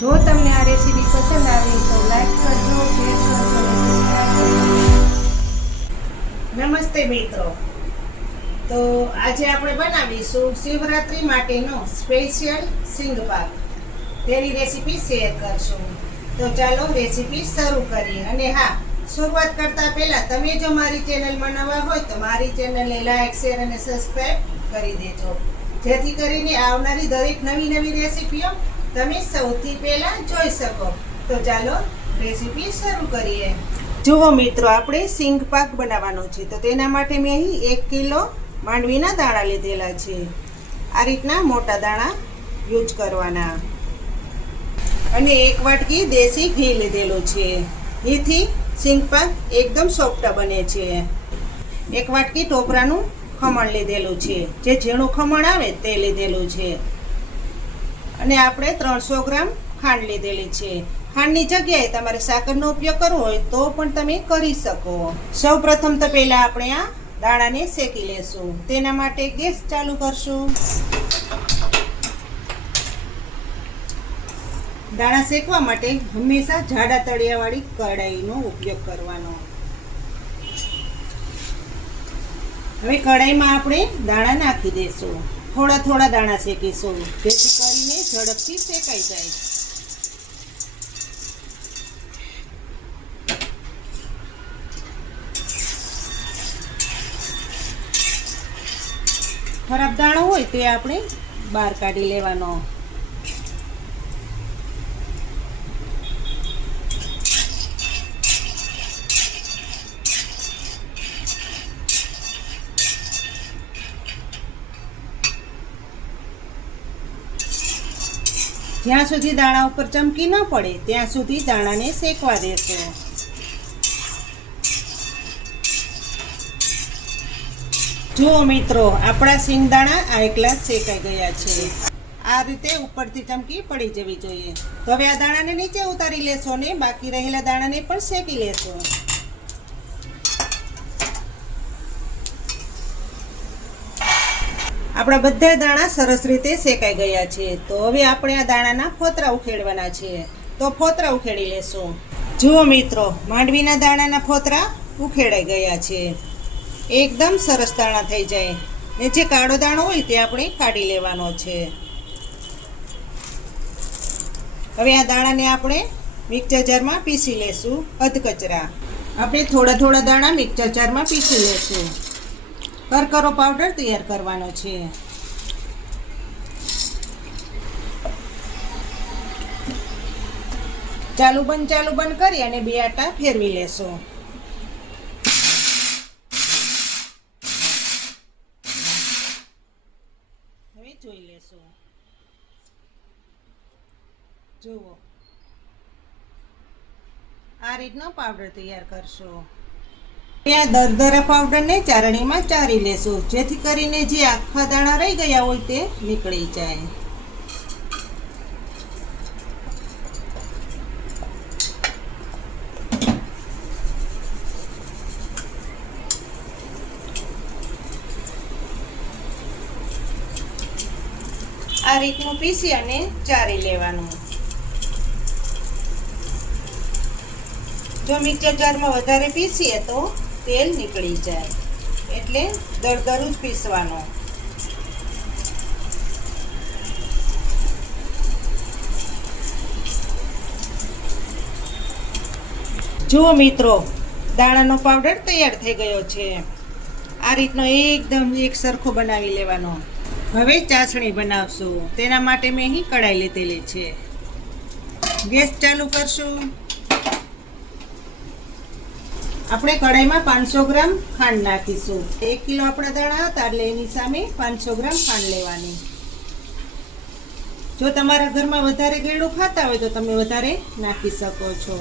જો તમને આ રેસીપી પસંદ આવી તો લાઈક કરજો, શેર કરજો અને સબસ્ક્રાઇબ કરજો। નમસ્તે મિત્રો, તો આજે આપણે બનાવીશું શિવરાત્રી માટેનો સ્પેશિયલ સિંગ પાક, તેની રેસીપી શેર કરશું। તો ચાલો રેસીપી શરૂ કરીએ। અને હા, શરૂઆત કરતા પહેલા તમે જો મારી ચેનલમાં નવા હોય તો મારી ચેનલને લાઈક, શેર અને સબસ્ક્રાઇબ કરી દેજો, જેથી કરીને આવનારી દરેક નવી રેસીપીઓ તમે સૌથી પહેલા જોઈ શકો। તો ચાલો રેસીપી શરૂ કરીએ। જુઓ મિત્રો, આપણે સિંગ પાક બનાવવાનો છે, તો તેના માટે મેં અહીં 1 કિલો માંડવીના દાણા લીધેલા છે। આ રીતના મોટા દાણા યુઝ કરવાના। અને 1 વાટકી દેશી ઘી લીધેલું છે, ઘીથી સિંગ પાક એકદમ સોફ્ટ બને છે। 1 વાટકી ટોપરાનું ખમણ લીધેલું છે, જે ઝીણું ખમણ આવે તે લીધેલું છે। અને આપણે 300 ગ્રામ ખાંડ લીધેલી છે। ખાંડની જગ્યાએ તમારે સાકરનો ઉપયોગ કરવો હોય તો પણ તમે કરી શકો। સૌ પ્રથમ તો પહેલા આપણે આ દાણાને શેકી લેશું। તેના માટે ગેસ ચાલુ કરશું। દાણા શેકવા માટે હંમેશા જાડા તળિયાવાળી કઢાઈનો ઉપયોગ કરવાનો। હવે કઢાઈમાં આપણે દાણા નાખી દઈશું। થોડા થોડા દાણા શેકીશું, જેથી કરીને ઝડપથી શેકાઈ જાય। ખરાબ દાણો હોય તે આપણે બહાર કાઢી લેવાનો। જ્યાં સુધી દાણા ઉપર ચમકી ન પડે ત્યાં સુધી દાણાને શેકવા દેશો। જુઓ મિત્રો, આપણા સિંગદાણા આ એકલા શેકાઈ ગયા છે। આ રીતે ઉપરથી ચમકી પડી જવી જોઈએ। તો હવે આ દાણાને નીચે ઉતારી લેશો ને બાકી રહેલા દાણાને પણ શેકી લેશો। આપણા બધા દાણા સરસ રીતે શેકાઈ ગયા છે। તો હવે આપણે આ દાણાના ફોતરા ઉખેડવાના છે, તો ફોતરા ઉખેડી લેશું। જુઓ મિત્રો, માંડવીના દાણાના ફોતરા ઉખેડાઈ ગયા છે, એકદમ સરસ દાણા થઈ જાય। ને જે કાળો દાણો હોય તે આપણે કાઢી લેવાનો છે। હવે આ દાણાને આપણે મિક્સર જારમાં પીસી લેશું, અધકચરા। આપણે થોડા થોડા દાણા મિક્સર જારમાં પીસી લેશું। કરકરો પાવડર તૈયાર કરવાનો છે। ચાલુ બંધ કરી અને 2 આટા ફેરવી લેશો। હવે જોઈ લેશો। જુઓ, આ રીતનો પાવડર તૈયાર કરશો। આ દરદરા પાવડરને ચારણીમાં ચારી લેશું, જેથી કરીને જે આખા દાણા રહી ગયા હોય તે નીકળી જાય। આ રીતનું પીસી અને ચારી લેવાનું। જો મિક્સર જારમાં વધારે પીસીએ તો તેલ નીકળી જાય, એટલે દરદરું જ પીસવાનો। જુઓ મિત્રો, દાણાનો પાવડર તૈયાર થઈ ગયો છે। આ રીતનો એકદમ એક સરખો બનાવી લેવાનો। હવે ચાસણી બનાવશું, તેના માટે મેં અહીં કઢાઈ લીધેલી છે। ગેસ ચાલુ કરશું। આપણે કઢાઈમાં 500 ગ્રામ ખાંડ નાખીશું। 1 કિલો આપણા દાણા હતા એટલે એની સામે 500 ગ્રામ ખાંડ લેવાની। જો તમારા ઘરમાં વધારે ગળ્યું ખાતા હોય તો તમે વધારે નાખી શકો છો।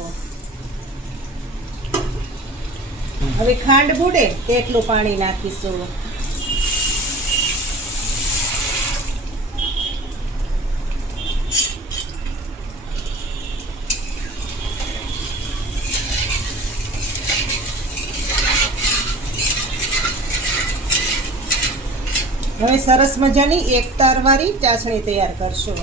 હવે ખાંડ બુડે તેટલું પાણી નાખીશું। હવે સરસ મજાની એક તારવાળી ચાસણી તૈયાર કરશું।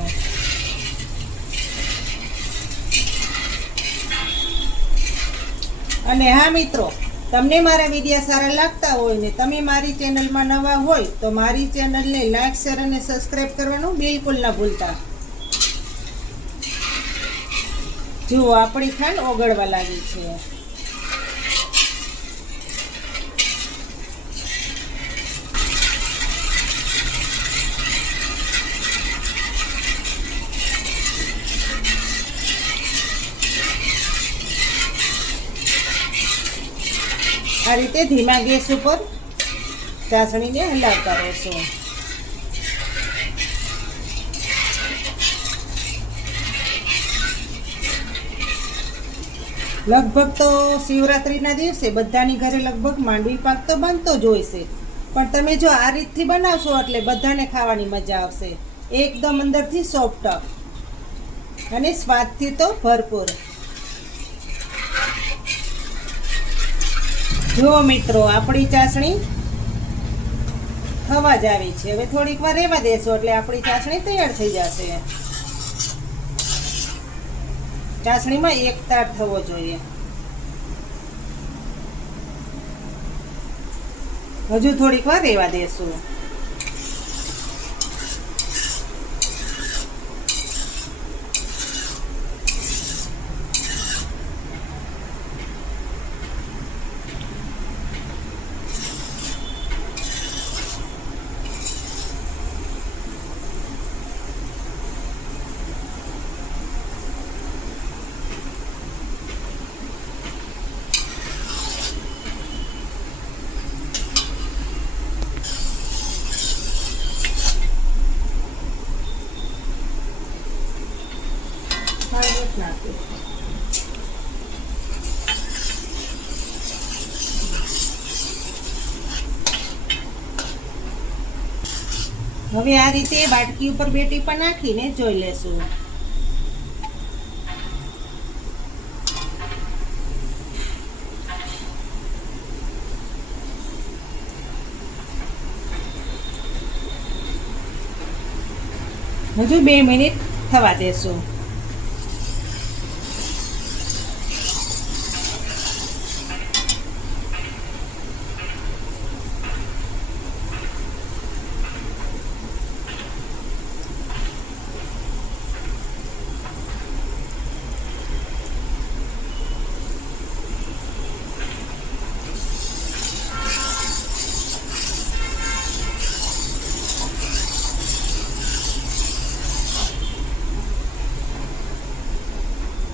અને હા મિત્રો, તમને મારા વિડીયો સારા લાગતા હોય ને તમે મારી ચેનલમાં નવા હોય તો મારી ચેનલને લાઈક, શેર અને સબસ્ક્રાઈબ કરવાનું બિલકુલ ના ભૂલતા. જુઓ આપણી ખાંડ ઓગળવા લાગી છે. આ રીતે ધીમા ગેસ ઉપર ચાસણીને હલાવતા રહેશો. લગભગ તો શિવરાત્રિના દિવસે બધાની ઘરે લગભગ માંડવી પાક તો બનતો જ હોય છે, પણ તમે જો આ રીતથી બનાવશો એટલે બધાને ખાવાની મજા આવશે. એકદમ અંદરથી સોફ્ટ અને સ્વાદથી તો ભરપૂર. જુઓ મિત્રો, આપણી ચાસણી થવા જ આવી છે. હવે થોડીક વાર રહેવા દેશો એટલે આપણી ચાસણી તૈયાર થઈ જશે. ચાસણીમાં એક તાર થવો જોઈએ. હજુ થોડીક વાર રહેવા દેશું. હવે આ રીતે બાટકી ઉપર બે ટીપા નાખીને જોઈ લેશું. હજુ 2 મિનિટ થવા દેશું.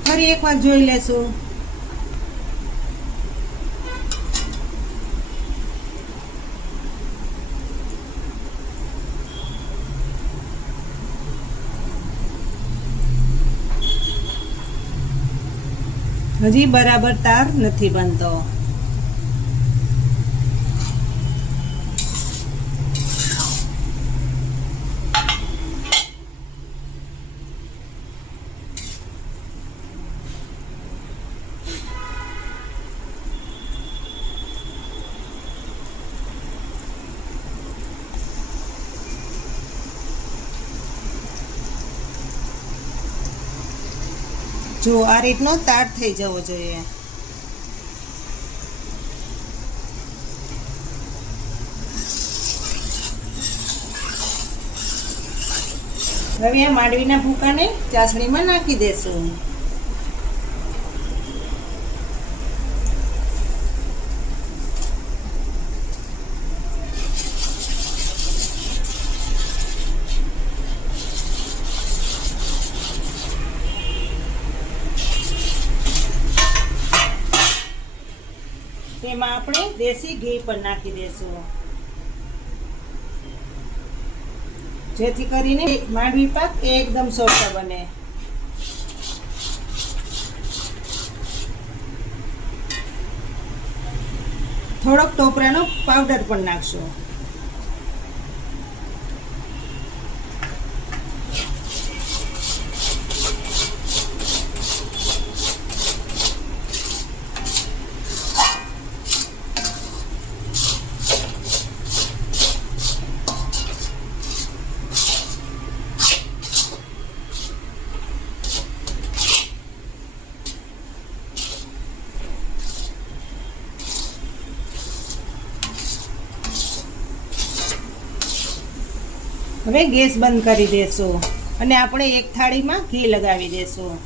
ફરી એકવાર જોઈ લેશું. હજી બરાબર તાર નથી બનતો. જો આ રીતનો તાર થઈ જવો જોઈએ. હવે આ માંડવીના ભૂકાને ચાસણીમાં નાખી દેશું. તેમાં આપણે દેશી ઘી પણ નાખી દેશું, જેથી કરીને માંડવી પાક એકદમ સોફ્ટ બને. થોડોક ટોપરાનો પાવડર પણ નાખશું. હવે ગેસ બંધ કરી દેશું અને આપણે એક થાળીમાં ઘી લગાવી દેશું.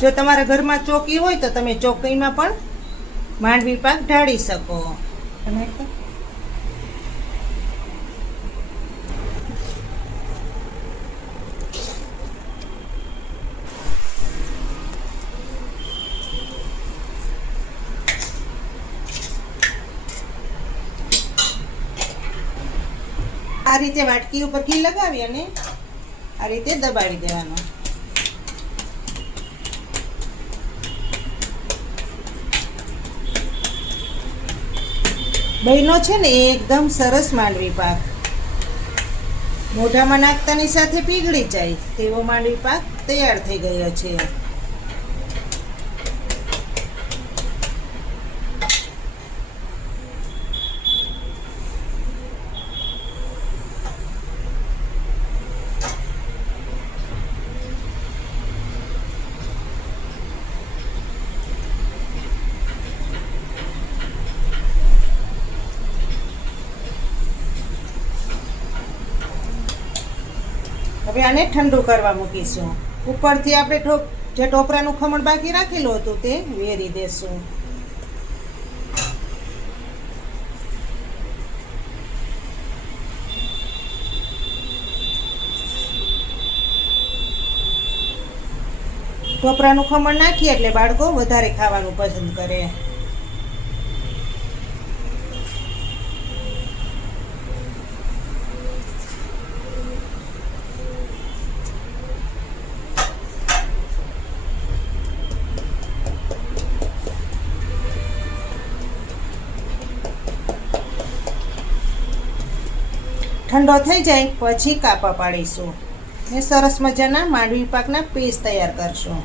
જો તમારા ઘરમાં ચોકી હોય તો તમે ચોકીમાં પણ માંડવી પાક ઢાળી શકો. આ રીતે વાટકી ઉપર ઘી લગાવી અને આ રીતે દબાવી દેવાનું. બહેનો છે ને એકદમ સરસ માંડવી પાક, મોઢામાં નાખતાની સાથે પીગળી જાય તેવો માંડવી પાક તૈયાર થઈ ગયો છે. હવે આને ઠંડુ કરવા મૂકીશું. ઉપરથી આપણે જે ટોપરાનું ખમણ બાકી રાખેલું હતું તે વેરી દેશું. ટોપરાનું ખમણ નાખીએ એટલે બાળકો વધારે ખાવાનું પસંદ કરે. ઠંડો થઈ જાય પછી કાપા પાડીશું ને સરસ મજાના માંડવી પાકના પીસ તૈયાર કરશું.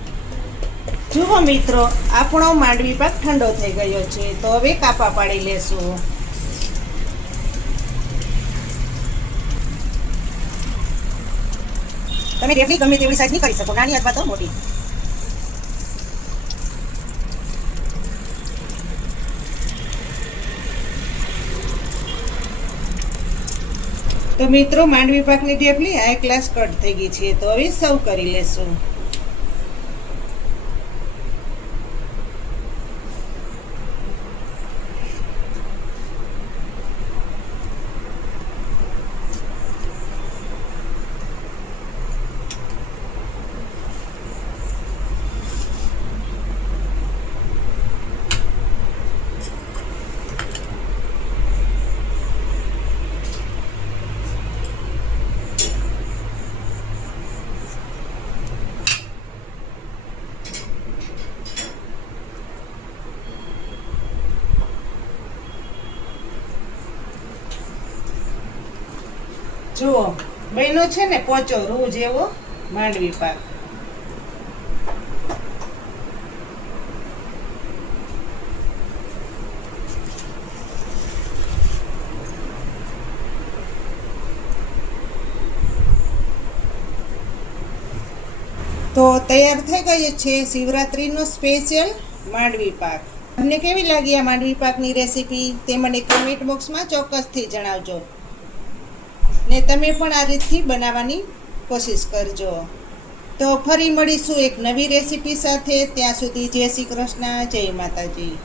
જુઓ મિત્રો, આપણો માંડવી પાક ઠંડો થઈ ગયો છે, તો હવે કાપા પાડી લેશું. તમે જેટલી ગમે તેવડી સાઈઝની કરી શકો, નાની અથવા તો મોટી. તો મિત્રો, માંડવી પાકની ઢેફલી હાઈ ક્લાસ કટ થઈ ગઈ છે, તો હવે સર્વ કરી લેશું. જુઓ, બહેનો છે ને પોચો રૂ જેવો માંડવી પાક. તો તૈયાર થઈ ગઈ છે શિવરાત્રીનો સ્પેશિયલ માંડવી પાક. તમને કેવી લાગી આ માંડવી પાકની રેસીપી તે મને કમેન્ટ બોક્સમાં ચોક્કસથી જણાવજો ને તમે પણ આ રીતથી બનાવવાની કોશિશ કરજો. તો ફરી મળીશું એક નવી રેસીપી સાથે. ત્યાં સુધી જય શ્રી કૃષ્ણ, જય માતાજી.